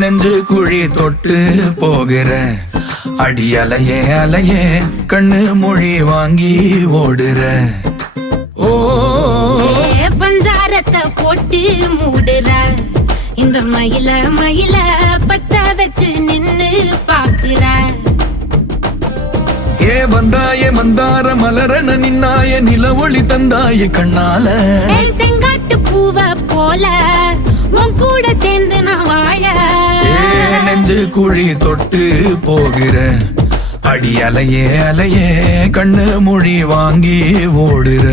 நெஞ்சு குழி தொட்டு போகிற அடி அலையே அலையே கண்ணு மொழி வாங்கி ஓடுற. ஓ பஞ்சாரத்தை போட்டு மூடுற இந்த மயில மயில பத்த வச்சு நின்னு பாக்குற. வந்தாய மந்தார மலரன நின்னாய நில ஒளி தந்தாய கண்ணால. செங்காட்டு பூவ போல உன் கூட சேர்ந்து நான் வாழ. நெஞ்சு குழி தொட்டு போகிற அடி அலையே அலையே கண்ணு மொழி வாங்கி ஓடுற.